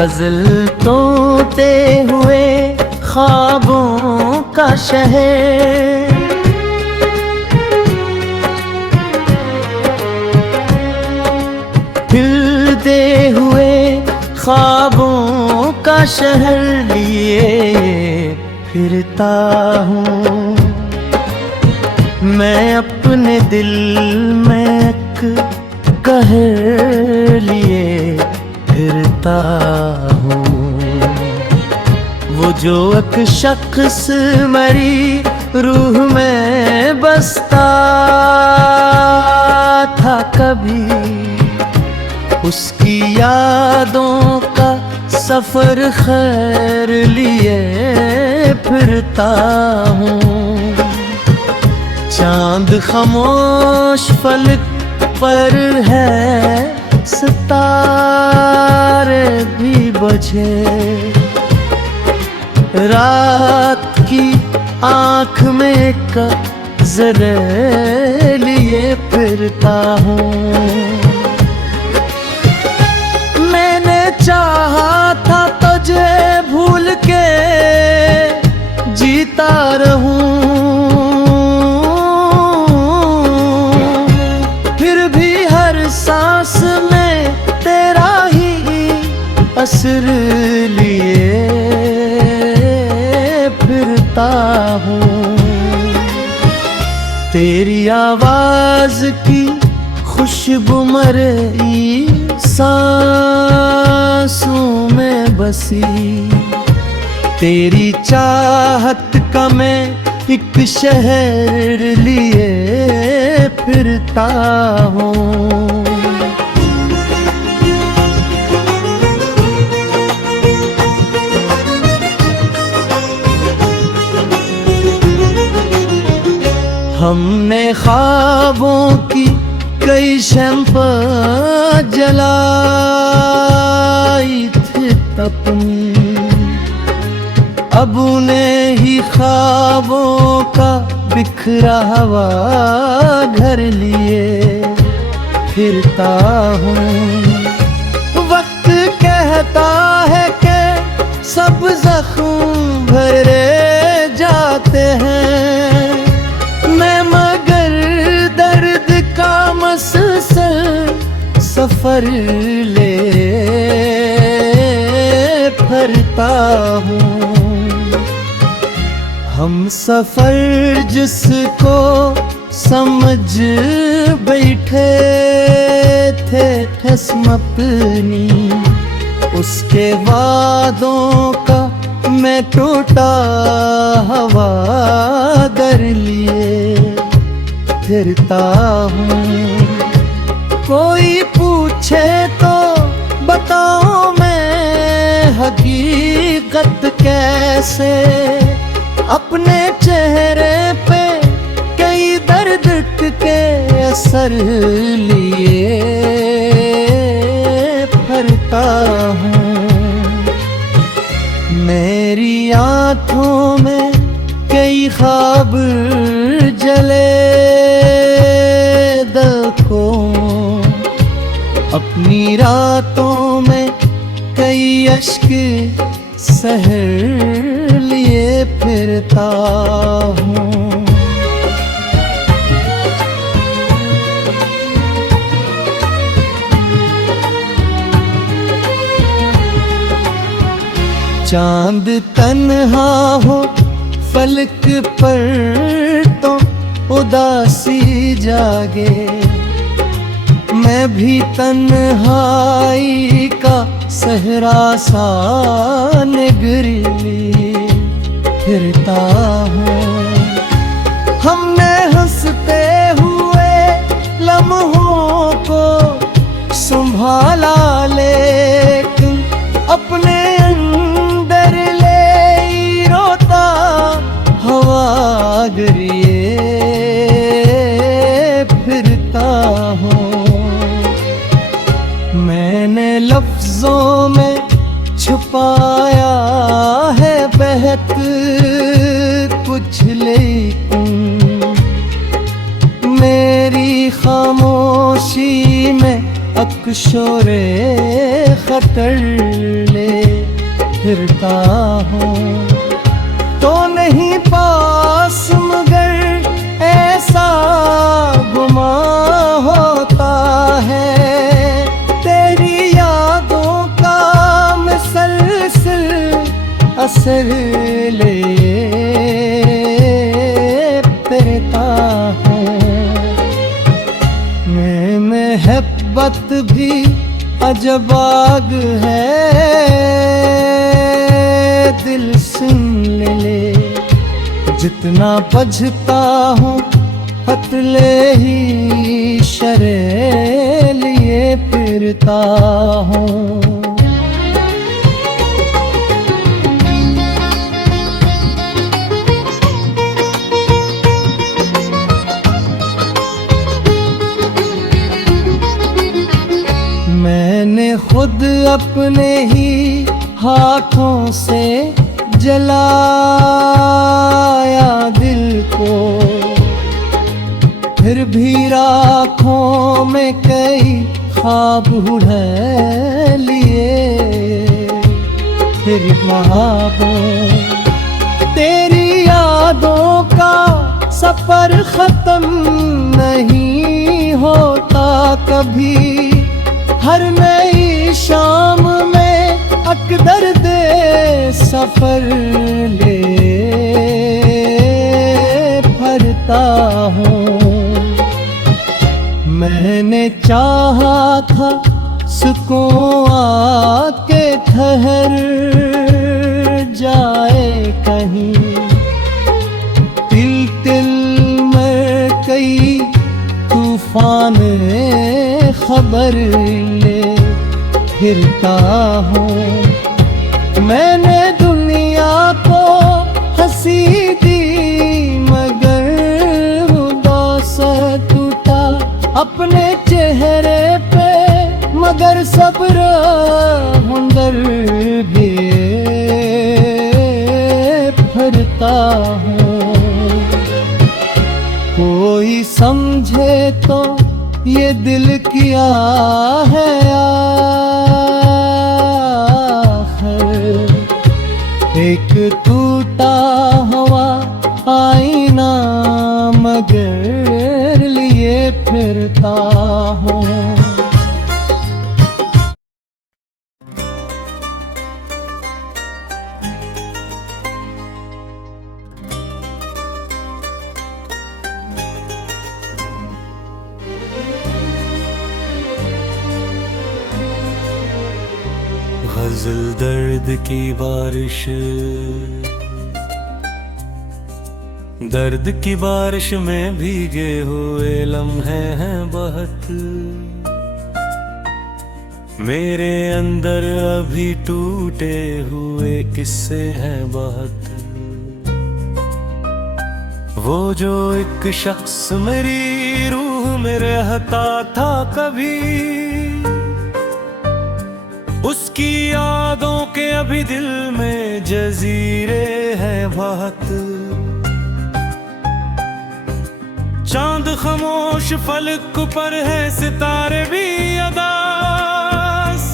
गजल तोते हुए ख्वाबों का शहर, हिलते हुए ख्वाबों का शहर लिए फिरता हूँ मैं अपने दिल में एक कहर लिए फिरता हूँ। वो जो एक शख्स मेरी रूह में बसता था कभी, उसकी यादों का सफर खैर लिए फिरता हूँ। चांद खामोश फलक पर है, सितारे भी बुझे, रात की आँख में कजरे लिए फिरता हूँ। मैंने चाहा था तुझे भूल के जीता रहूं, फिर भी हर सांस में तेरा ही असर लिए फिरता हूँ। तेरी आवाज की खुशबू मरी सांसों में बसी, तेरी चाहत का मैं एक शहर लिए फिरता हूँ। हमने ख्वाबों की कई शम्पा जलाई थी तपनी, अब उन्हें ही ख्वाबों का बिखरा हुआ घर लिए फिरता हूँ। वक्त कहता है कि सब जख्म भरे जाते हैं, मैं मगर दर्द का मसलसल सफर ले फिरता हूँ। हम सफर जिसको समझ बैठे थे ठस्म अपनी, उसके वादों का मैं टूटा हवा दर लिए फिरता हूँ। कोई पूछे तो बताऊं मैं हकीकत कैसे, अपने चेहरे पे कई दर्द के असर लिए फिरता हूँ। मेरी आँखों में कई ख्वाब जले दिल को, अपनी रातों में कई अश्क सहर लिए फिरता हूँ। चांद तन्हा हो फलक पर तो उदासी जागे, मैं भी तन्हाई का सहरा सा निगरी फिरता हूँ। हमने हंसते हुए लम्हों को संभाला, लेकिन अपने अंदर ले रोता हवा गिरिए फिरता हूँ। मैंने लफ्जों में छुपाया है बहत कुछ, लेकिन मेरी खामोशी में शोरे खतर ले फिरता हूँ, तो नहीं पास मगर ऐसा गुमा होता है। तेरी यादों का मुसलसल असर ले फिरता हूँ। मैं मोहब्बत भी अजब आग है, दिल सुन ले। जितना बझता हूँ पतले ही शरे लिए फिरता हूँ। मैंने खुद अपने ही हाथों से जलाया दिल को, फिर भी राखों में कई ख्वाब उड़े लिए। फिर ख्वाबों तेरी यादों का सफर खत्म नहीं होता कभी। हर नई शाम में अकदर दे सफर ले भरता हूँ। मैंने चाहा था सुकून आके ठहर जाए कहीं, तिल तिल में कई तूफान खबर ले फिरता हूँ। मैंने दुनिया को हंसी दी मगर उदास टूटा अपने चेहरे पे, मगर सब्र हुनर भी भरता हूँ। कोई समझे तो ये दिल किया है आखिर, एक टूटा हुआ आईना मगर लिए फिरता हूँ। गज़ल दर्द की बारिश, दर्द की बारिश में भीगे हुए लम्हे हैं बहुत। मेरे अंदर अभी टूटे हुए किस्से हैं बहुत। वो जो एक शख्स मेरी रूह में रहता था कभी, उसकी यादों के अभी दिल में जजीरे हैं बहुत। चांद खामोश फलक पर है, सितारे भी अदास।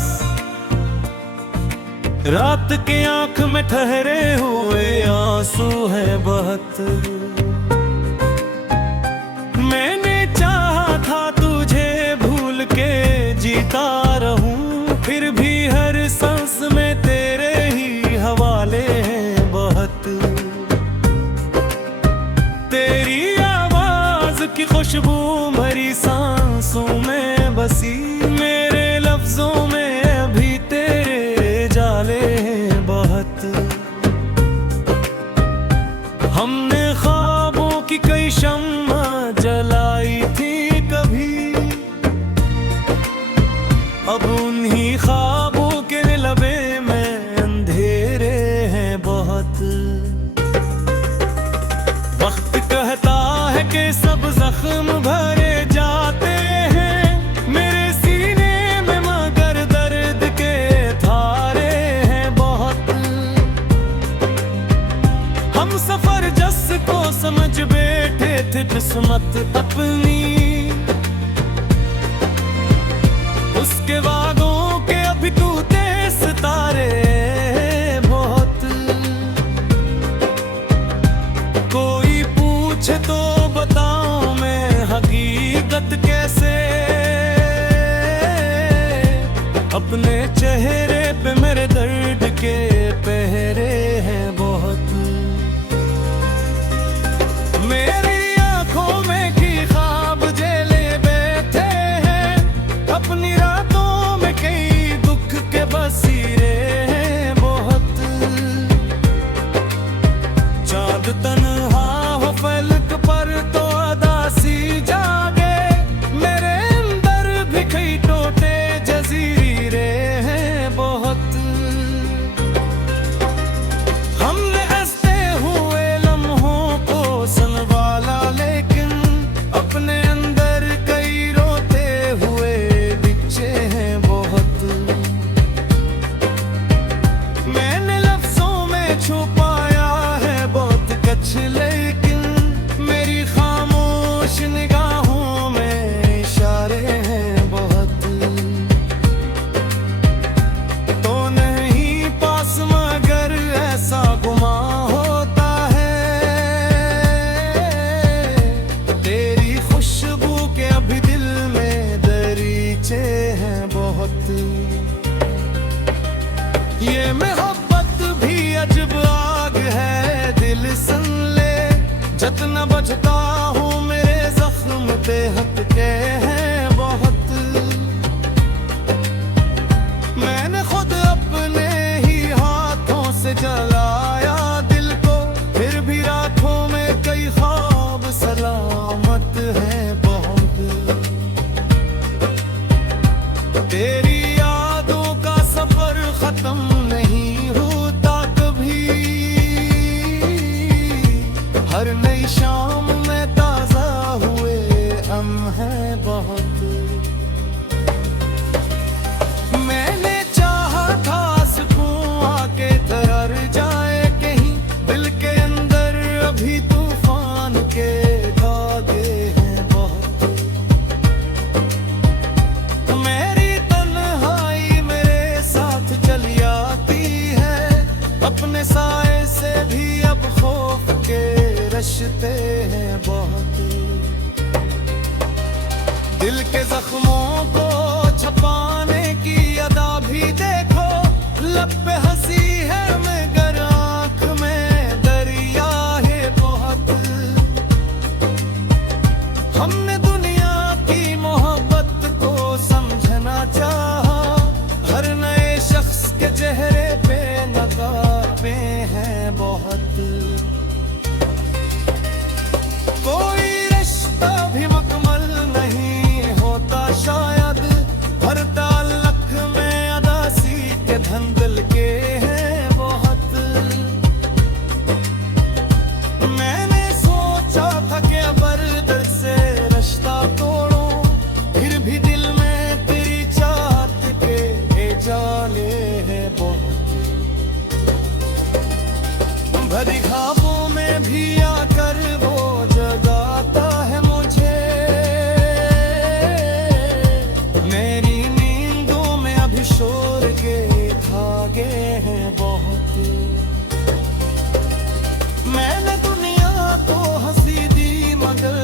रात के आंख में ठहरे हुए आंसू हैं बहुत। मैंने चाहा था तुझे भूल के जीता रहूं, फिर भी हर सांस में तेरे ही हवाले हैं बहुत। तेरी आवाज की खुशबू भरी सांसों में बसी, मेरे लफ्जों में अभी तेरे जाले हैं बहुत। हमने ख्वाबों की कई शम्मा जलाई थी कभी, अब उन्हीं ख्वाबों के लबे में अंधेरे हैं बहुत। वक्त कहता है कि सब जख्म भरे जाते हैं मेरे सीने में, मगर दर्द के धारे हैं बहुत। हम सफर जस को समझ बैठे थे किस्मत अपनी, उसके अपने चेहरे पे मेरे दर्द के पहरे हैं बहुत। मेरी आंखों में की ख्वाब जेले बैठे हैं, अपनी रातों में कई दुख के बसीरे हैं बहुत। चांद तन्हा हो फलक पर तो अदासी जागे, मेरे अंदर भी कई टोटे जजीरे हैं बहुत। हमने हंसते हुए लम्हों को संभाला, लेकिन अपने अंदर कई रोते हुए बिछे हैं बहुत। मैंने लफ्जों में छुपाया है बहुत कुछ, लेकिन मेरी खामोश निगाहों में इशारे हैं बहुत। तो नहीं पास मगर ऐसा गुमां होता है, तेरी खुशबू के अभी दिल में दरीचे हैं बहुत। ये मोहब्बत भी अजब आग है, दिल सुन ले जतना बजता हूँ मेरे जख्म पे हटके हैं बहुत। मैंने खुद अपने ही हाथों से जलाया दिल को, फिर भी रातों में कई ख्वाब सलामत हैं बहुत। तेरी यादों का सफर खत्म नहीं होता कभी, हर नई शाम में ताजा हुए हम हैं बहुत। मैंने चाहा था सुकून आके ठहर जाए कहीं, दिल के अंदर अभी तूफान के धागे हैं बहुत। मेरी तन्हाई मेरे साथ चली आती है, अपने साए से भी अब खौफ के रश्ते हैं बहुत। दिल के जख्मों को छपाने की अदा भी देखो, लब पे हंसी है मगर आंख में दरिया है बहुत। हमने दुनिया की मोहब्बत को समझना चाहा, हर नए शख्स के चेहरे पे नकाबें हैं बहुत। कोई रिश्ता भी मुकम्मल नहीं होता शायद, हर ताल्लुक में अदासी के धंधल के हैं बहुत। मैंने सोचा था कि अबर दर्द से रिश्ता तोड़ूं, फिर भी दिल में तेरी चाहत के जाले हैं बहुत। भरी ख्वाबों में भी आकर वो जगाता है मुझे, मेरी नींदों में अभी शोर के धागे हैं बहुत। मैंने दुनिया को हंसी दी मगर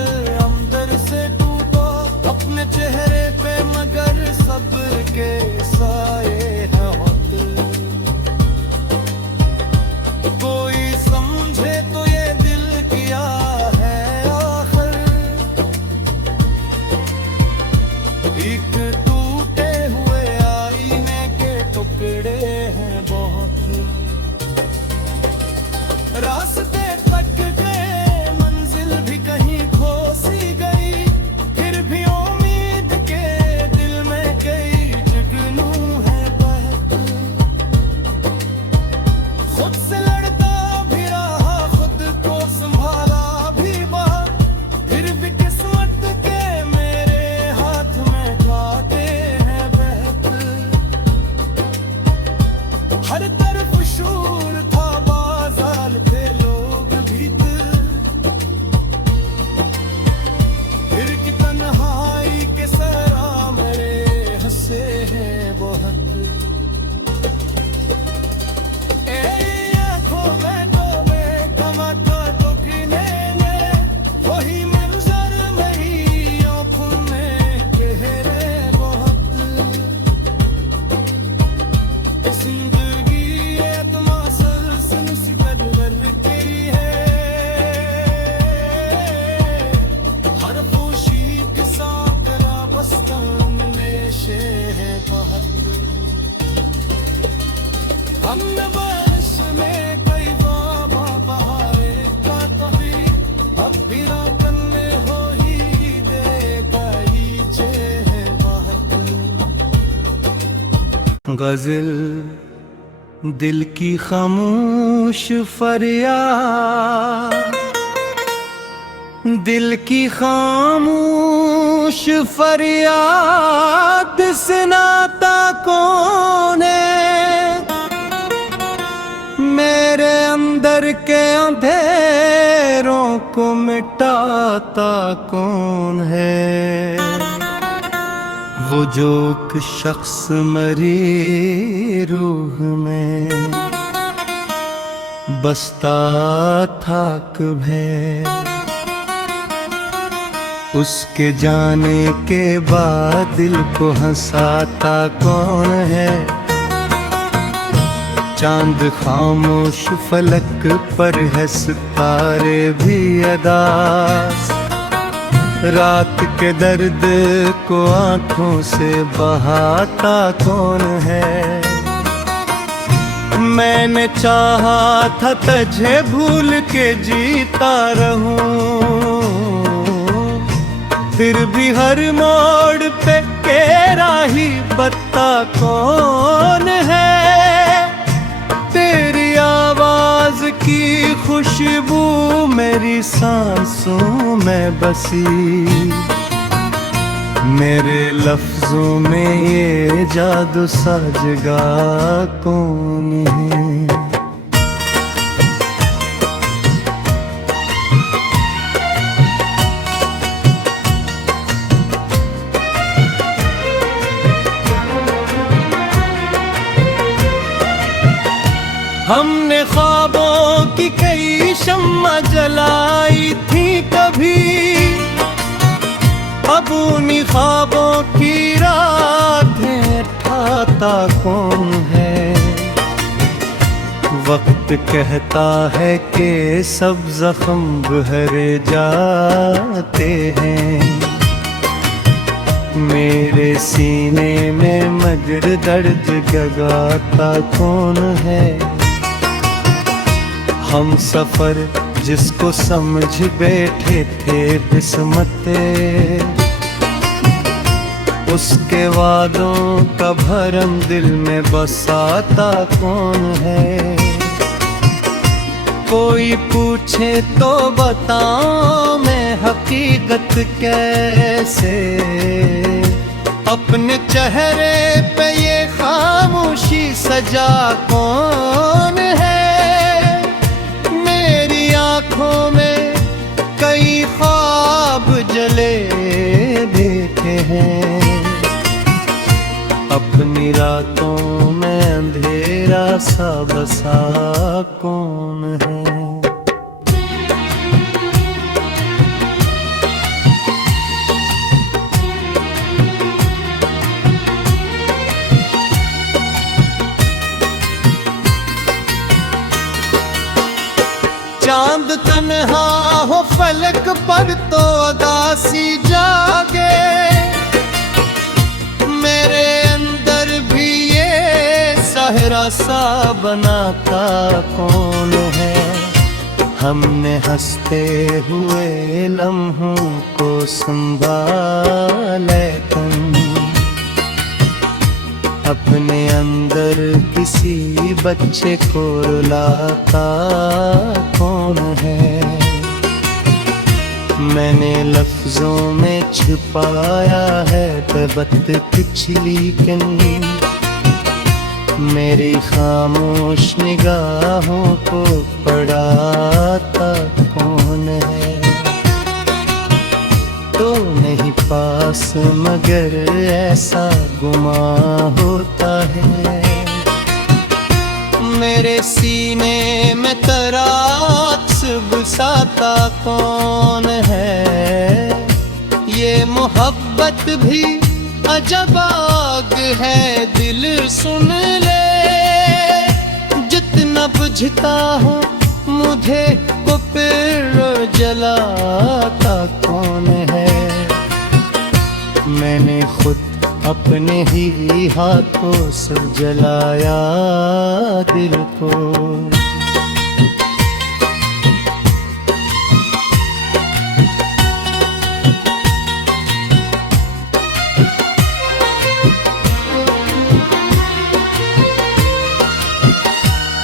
अंदर से टूटा, अपने चेहरे पे मगर सब्र के साए हैं बहुत। कोई समझे तो ये दिल हमने वर्ष में कई बाबा बहारे का कभी अब भी रातन में हो ही दे कई चे बात गजल दिल की खामोश फरियाद, दिल की खामोश फरियाद से नाता कौन है, मेरे अंदर के अंधेरों को मिटाता कौन है। वो जो एक शख्स मरी रूह में बसता था कभी, उसके जाने के बाद दिल को हंसाता कौन है। चांद खामोश फलक पर है सितारे भी अदास, रात के दर्द को आंखों से बहाता कौन है। मैंने चाहा था तुझे भूल के जीता रहूं, फिर भी हर मोड़ पे तेरा ही पत्ता कौन है। तेरी आवाज की खुशबू मेरी सांसों में बसी, मेरे लफ्जों में ये जादू सा जगा कौन है। हमने ख्वाबों की कई शम्मा जलाई थी कभी, अब उन्हीं ख्वाबों की रातें ठाता कौन है। वक्त कहता है कि सब जख्म भरे जाते हैं, मेरे सीने में मगर दर्द जगाता कौन है। हम सफर जिसको समझ बैठे थे किस्मते, उसके वादों का भरम दिल में बसाता कौन है। कोई पूछे तो बताऊं मैं हकीकत कैसे, अपने चेहरे पे ये खामोशी सजा कौन है। आँखों में कई ख्वाब जले देखे हैं, अपनी रातों में अंधेरा सा बसा कौन है। चांद तन्हा हो फलक पर तो उदासी जागे, मेरे अंदर भी ये सहरा सा बनाता कौन है। हमने हंसते हुए लम्हों को संभाले तुम, अपने अंदर किसी बच्चे को रुलाता कौन है। मैंने लफ्जों में छुपाया है तबत पिछली कनी, मेरी खामोश निगाहों को पढ़ाता कौन है। तो नहीं पास मगर ऐसा गुमा होता है, मेरे सीने में तराक्स बसाता कौन है। ये मोहब्बत भी अजब आग है दिल सुन ले, जितना बुझता हो मुझे को फिर जलाता कौन है। मैंने खुद अपने ही हाथों से जलाया दिल को।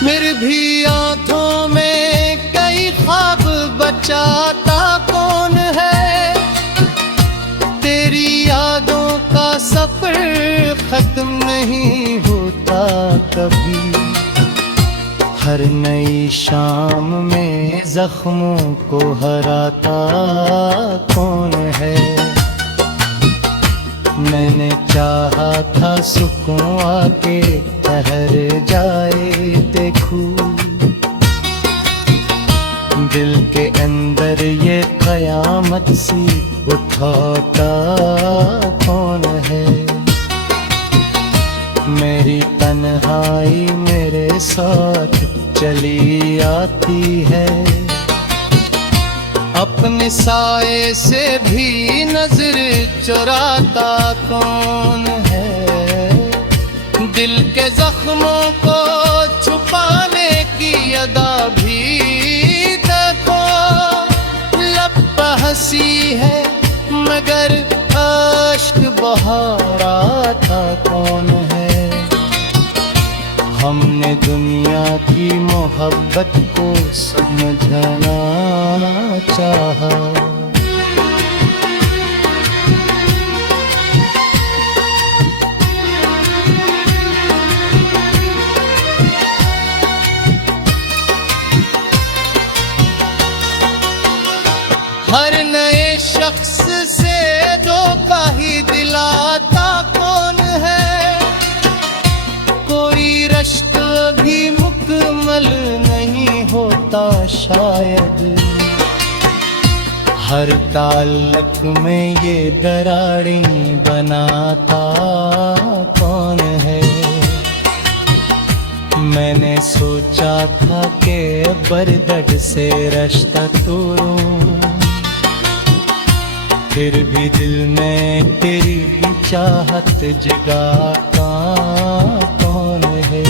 मेरे भी आंखों में कई ख्वाब बचाता कौन है, तेरी यादों का सफर खत्म नहीं होता कभी। हर नई शाम में जख्मों को हराता कौन है, मैंने चाहा था सुकून आके ठहर जाए देखूं, दिल के अंदर ये कयामत सी उठाता कौन है। मेरी तन्हाई मेरे साथ चली आती है, अपने साए से भी नजर चुराता कौन है। दिल के जख्मों को छुपाने की अदा भी देखो, लब पे हंसी है मगर अश्क बहा था कौन है। हमने दुनिया की मोहब्बत को समझना चाहा, हर नए शख्स से धोखा ही दिलाता कौन है, कोई रिश्ता भी मुकम्मल नहीं होता शायद। हर ताल्लुक में ये दरारें बनाता कौन है। मैंने सोचा था कि बरदर्द से रिश्ता तोड़ूं, फिर भी दिल में तेरी चाहत जगाता कौन है।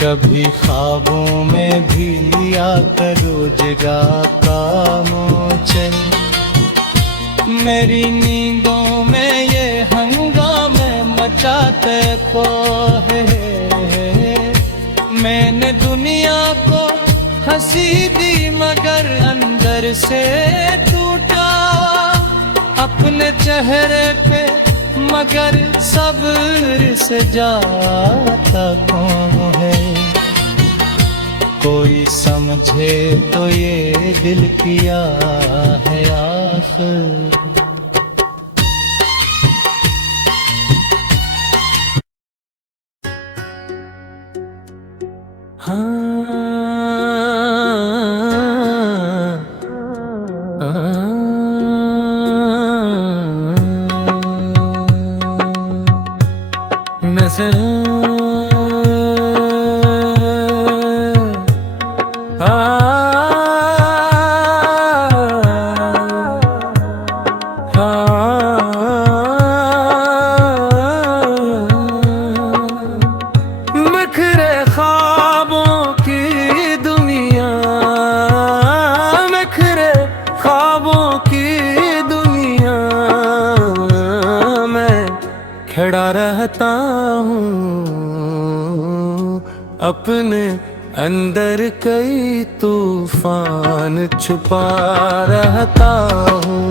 कभी ख्वाबों में भी आकर जगाता मुझे, मेरी नींदों में ये हंगामे मचाते को है। मैंने दुनिया को हंसी दी मगर अंदर से टूटा, अपने चेहरे पे मगर सब्र से जाता कौन है। कोई समझे तो ये दिल किया है आखिर। नजर बिखरे ख्वाबों की दुनिया, बिखरे ख्वाबों की दुनिया मैं खड़ा रहता हूँ, अपने अंदर कई तूफान छुपा रहता हूँ।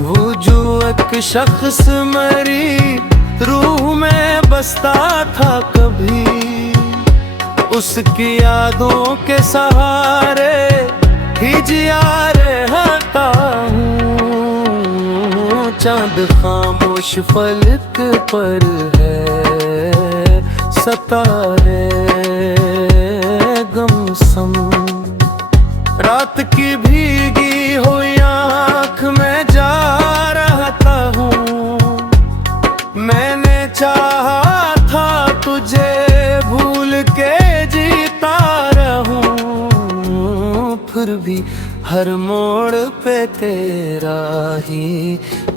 वो जो एक शख्स मेरी रूह में बसता था कभी, उसकी यादों के सहारे ही जिया रहता हूँ। चांद खामोश फलक पर है, सतारे गमसम, रात की भीगी हुई आँख में जा रहता हूँ। मैंने चाहा था तुझे भूल के जीता रहूं, फिर भी हर मोड़ पे तेरा ही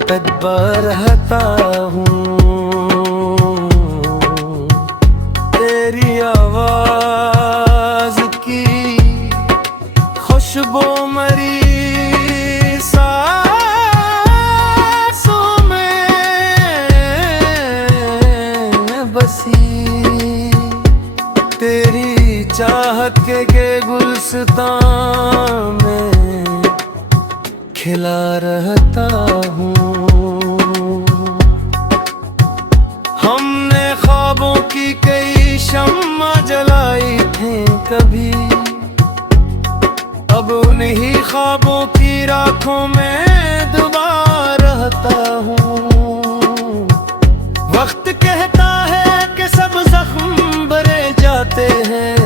कदम रहता हूँ। तेरी आवाज की खुशबू मरी सांसों में बसी, तेरी चाहत के गुलस्तान में खिला रहता हूँ। हमने ख्वाबों की कई शम्मा जलाई थी कभी, अब उन्हीं ख्वाबों की राखों में डूबा रहता हूँ। वक्त कहता है कि सब जख्म भरे जाते हैं,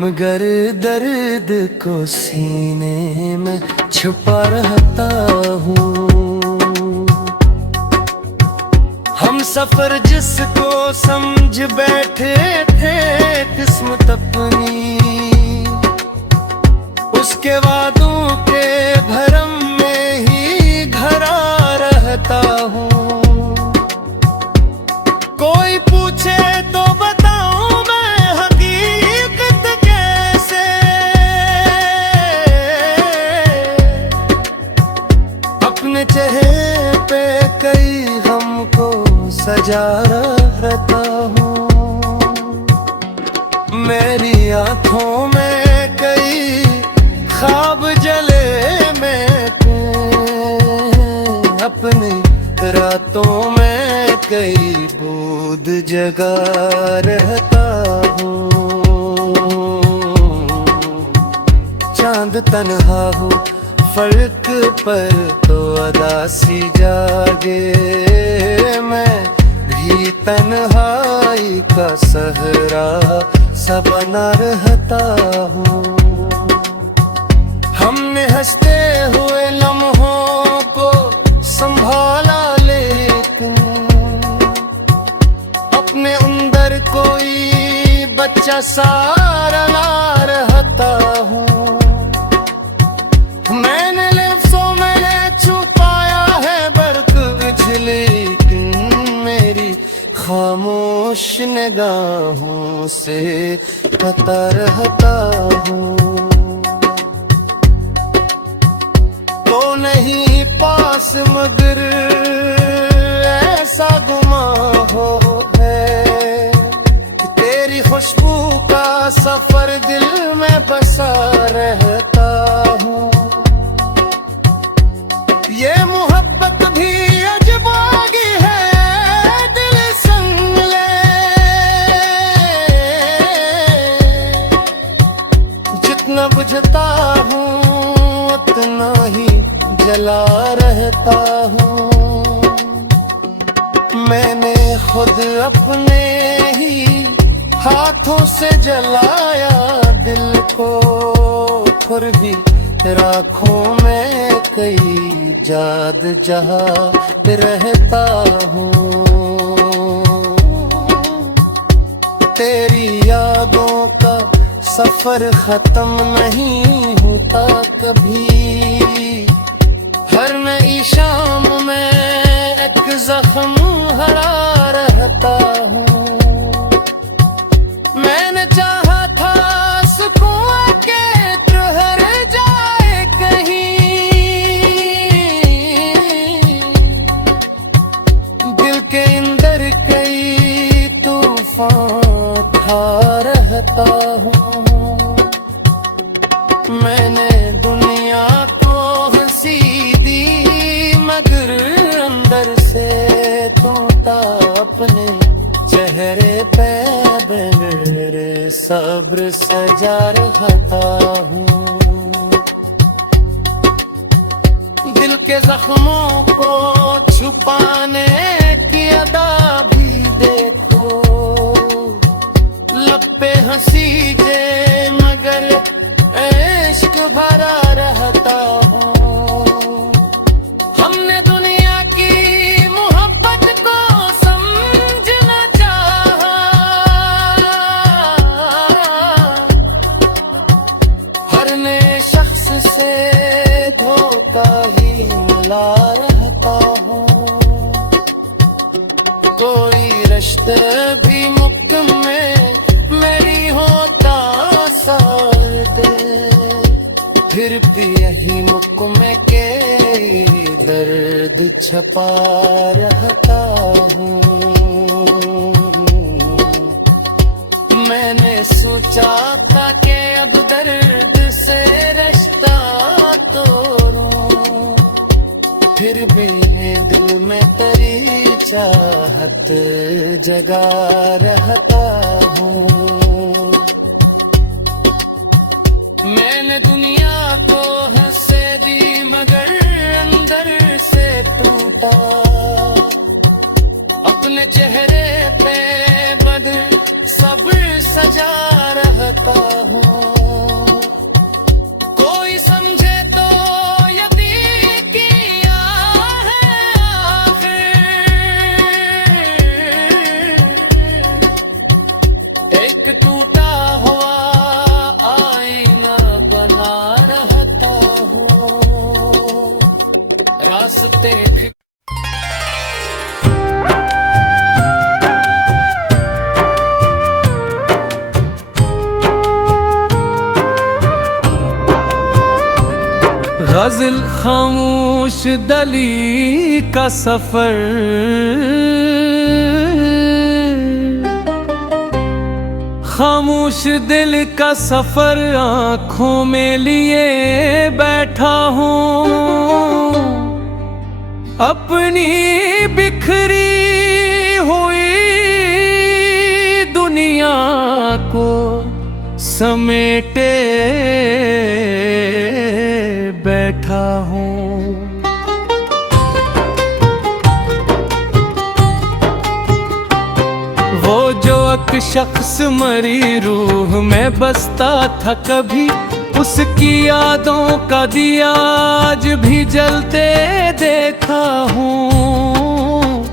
मगर दर्द को सीने में छुपा रहता हूँ। हम सफर जिसको समझ बैठे थे किस्मत अपनी, उसके वादों के भरम में ही घरा रहता हूँ। कोई पूछे तो बताऊं मैं हकीकत कैसे, अपने चेहरे पे कई गम को सजा रहता हूँ। मेरी आंखों में कई ख्वाब जले मैं अपनी रातों में कई बूंद जगा रहता हूँ। चांद तन्हा हो फलक पर तो अदासी जागे, मैं भी तन्हाई का सहरा सा बना रहता हूँ। हमने हंसते हुए लम्हों को संभाला, लेकिन अपने अंदर कोई बच्चा सारा ला रहता हूँ। मैंने लफ्ज़ों में छुपाया है बर्क लेकिन मेरी खामोश निगाहों से पता रहता हूँ। तो नहीं पास मगर ऐसा गुमा हो है, तेरी खुशबू का सफर दिल में बसा रहता हूँ। ये मोहब्बत भी अजबागी है, दिल संग ले जितना बुझता हूँ उतना ही जला रहता हूँ। मैंने खुद अपने ही हाथों से जलाया दिल को, फिर भी राखों में कई जाद जहाँ रहता हूँ। तेरी यादों का सफर खत्म नहीं होता कभी, हर नई शाम में एक जख्म हरा रहता हूँ। मैंने चाहा था सुकून के ठहर जाए कहीं, दिल के अंदर कई तूफान था रहता हूँ। मैंने दुनिया को हंसी दी मगर अंदर से टूटा अपने चेहरे पे मेरे सब्र सजा रहता हूँ। दिल के जख्मों को छुपाने की अदा भी देखो, लब पे हंसी जे मगर इश्क भरा रहता हूँ। हमने दुनिया की मोहब्बत को समझना चाहा, हर ने भी मुक्त में मेरी होता साथ, फिर भी यही मुख में के दर्द छपा रहता हूँ। मैंने सोचा था कि अब दर्द से रिश्ता तोड़ूं, फिर भी दिल में तेरी चाहत जगा रहता हूँ। मैंने दुनिया को हंसे दी मगर अंदर से टूटा, अपने चेहरे पे बदल सब्र सजा रहता हूँ। कोई समझे तो यदि किया है आखिर, एक टूटा हुआ आईना बना रहता हूँ। रास्ते गज़ल खामोश दली का सफर, खामोश दिल का सफर आँखों में लिए बैठा हूँ। अपनी बिखरी हुई दुनिया को समेटे बैठा हूँ। वो जो एक शख्स मरी रूह में बसता था कभी, उसकी यादों का दिया आज भी जलते देखा हूँ।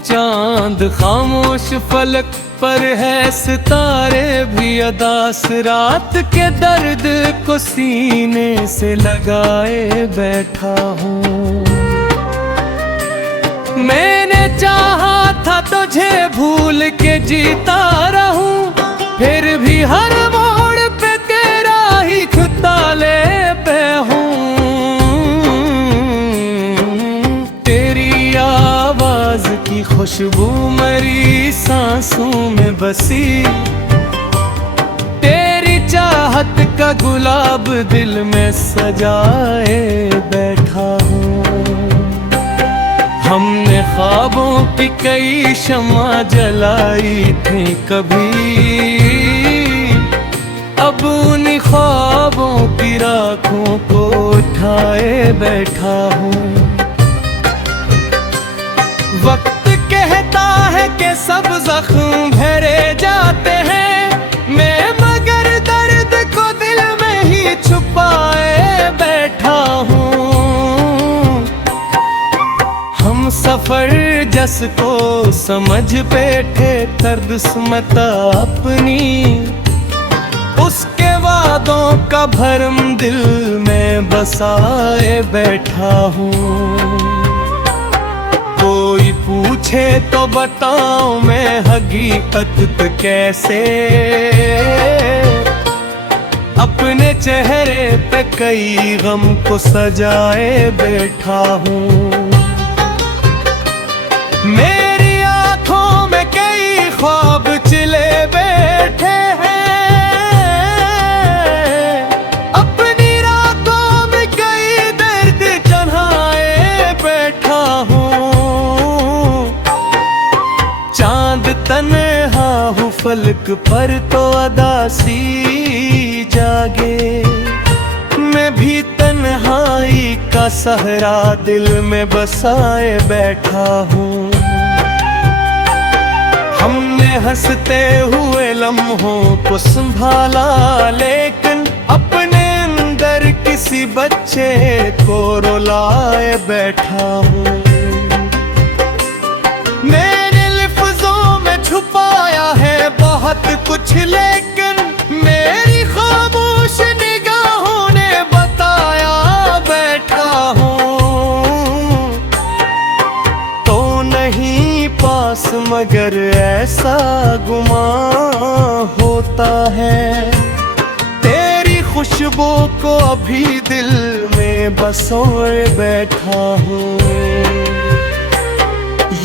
चांद खामोश फलक पर है, सितारे भी अदास रात के दर्द को सीने से लगाए बैठा हूँ। मैंने चाहा था तुझे भूल के जीता रहूं, फिर भी हर मोड़ पे तेरा ही खुताले पे हूँ। तेरी आवाज की खुशबू मेरी सांसों में बसी, तेरी चाहत का गुलाब दिल में सजाए बैठा हूँ। हमने ख्वाबों की कई शम्मा जलाई थी कभी, अब उन ख्वाबों की राखों को उठाए बैठा हूँ। वक्त कहता है कि सब जख्म भरे जाते हैं, मैं मगर दर्द को दिल में ही छुपाए बैठा हूँ। हम सफर जस को समझ बैठे तर्दस्मत अपनी, उसके वादों का भरम दिल में बसाए बैठा हूँ। कोई पूछे तो बताऊं मैं हकीकत कैसे, अपने चेहरे पे कई गम को सजाए बैठा हूँ। मेरी आँखों में कई ख्वाब चिले बैठे हैं, अपनी रातों में कई दर्द चढ़ाए बैठा हूँ। चांद तन्हा हूँ फलक पर तो अदासी जागे, मैं भी तन्हाई का सहरा दिल में बसाए बैठा हूँ। हमने हंसते हुए लम्हों को संभाला, लेकिन अपने अंदर किसी बच्चे को रुलाए बैठा हूँ। मैंने लफ्जों में छुपाया है बहुत कुछ, लेकिन मेरी खामोश निगाहों ने बताया बैठा हूँ। तो नहीं पा पास मगर ऐसा गुमान होता है, तेरी खुशबू को अभी दिल में बसोए बैठा हूँ।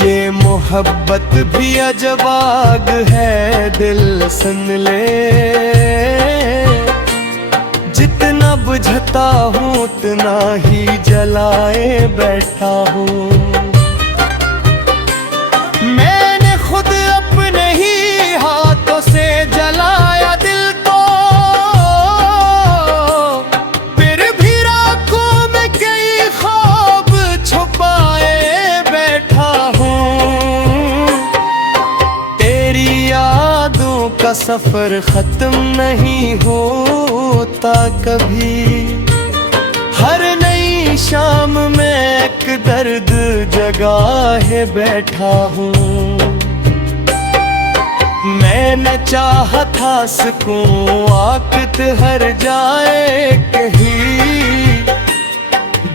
ये मोहब्बत भी अजब आग है, दिल सुन ले, जितना बुझता हूँ उतना ही जलाए बैठा हूँ। मैंने खुद अपने ही हाथों से जलाया दिल को, फिर भी रातों में कई ख्वाब छुपाए बैठा हूँ। तेरी यादों का सफर खत्म नहीं होता कभी, हर नई शाम में एक दर्द जगाए बैठा हूँ। मैंने चाहा था सुकून आकत हर जाए कहीं,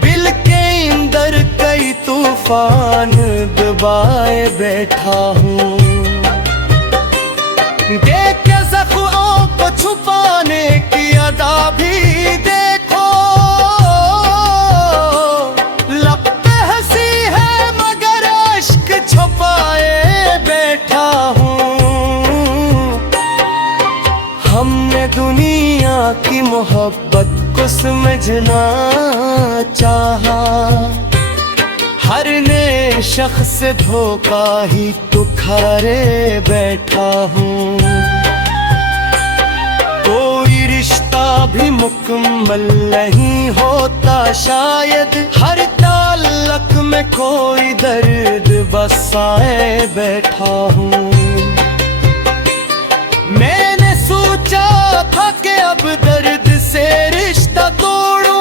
दिल के अंदर कई तूफान दबाए बैठा हूँ। देख के ज़ख्मों को छुपाने की अदा भी देखो, लब पे हंसी है मगर अश्क छुपाए बैठा हूँ। हमने दुनिया की मोहब्बत को समझना चाहा, हर नए शख्स से धोखा ही तो खारे बैठा हूँ। कोई रिश्ता भी मुकम्मल नहीं होता शायद, हर ताल्लुक में कोई दर्द बसाए बैठा हूँ। मैंने सोचा था कि अब दर्द से रिश्ता तोड़ूं,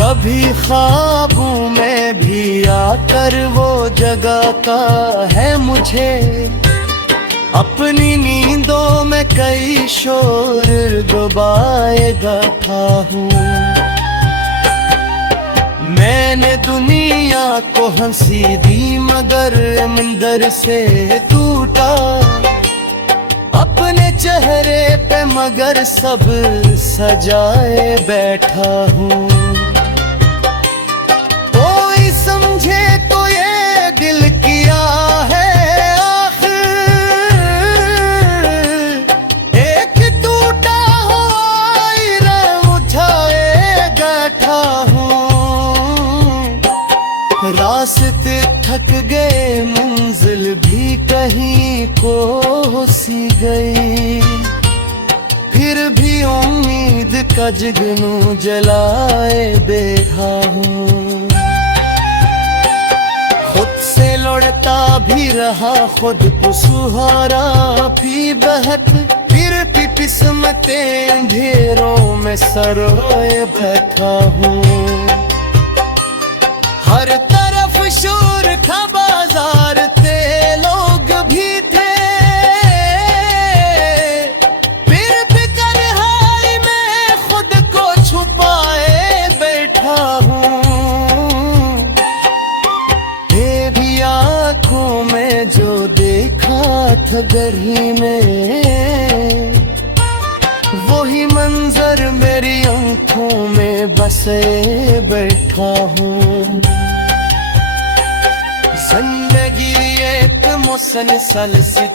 कभी ख्वाबों में भी आकर वो जगाता है मुझे, अपनी नींदों में कई शोर दबाए बैठा हूँ। मैंने दुनिया को हंसी दी मगर मंदिर से टूटा, अपने चेहरे पे मगर सब सजाए बैठा हूँ। कोई समझे तो ये दिल किया है आखिर, एक टूटा हुआ मुझाए बैठा हूँ। रास्ते थक गए मंजिल भी कहीं को सी गई, फिर भी उम्मीद का जुगनू जलाए बैठा हूँ। खुद से लड़ता भी रहा, खुद को सुहारा भी बहक, फिर भी किस्मतें अंधेरों में सरोए बैठा हूँ। हर तरफ शोर था बाजार थे, लोग भी थे, फिर भी तन्हाई में खुद को छुपाए बैठा हूँ। तेरी आँखों में जो देखा था गली में, वही मंजर मेरी आँखों में बसे बैठा हूँ। जिंदगी एक मुसलसल सी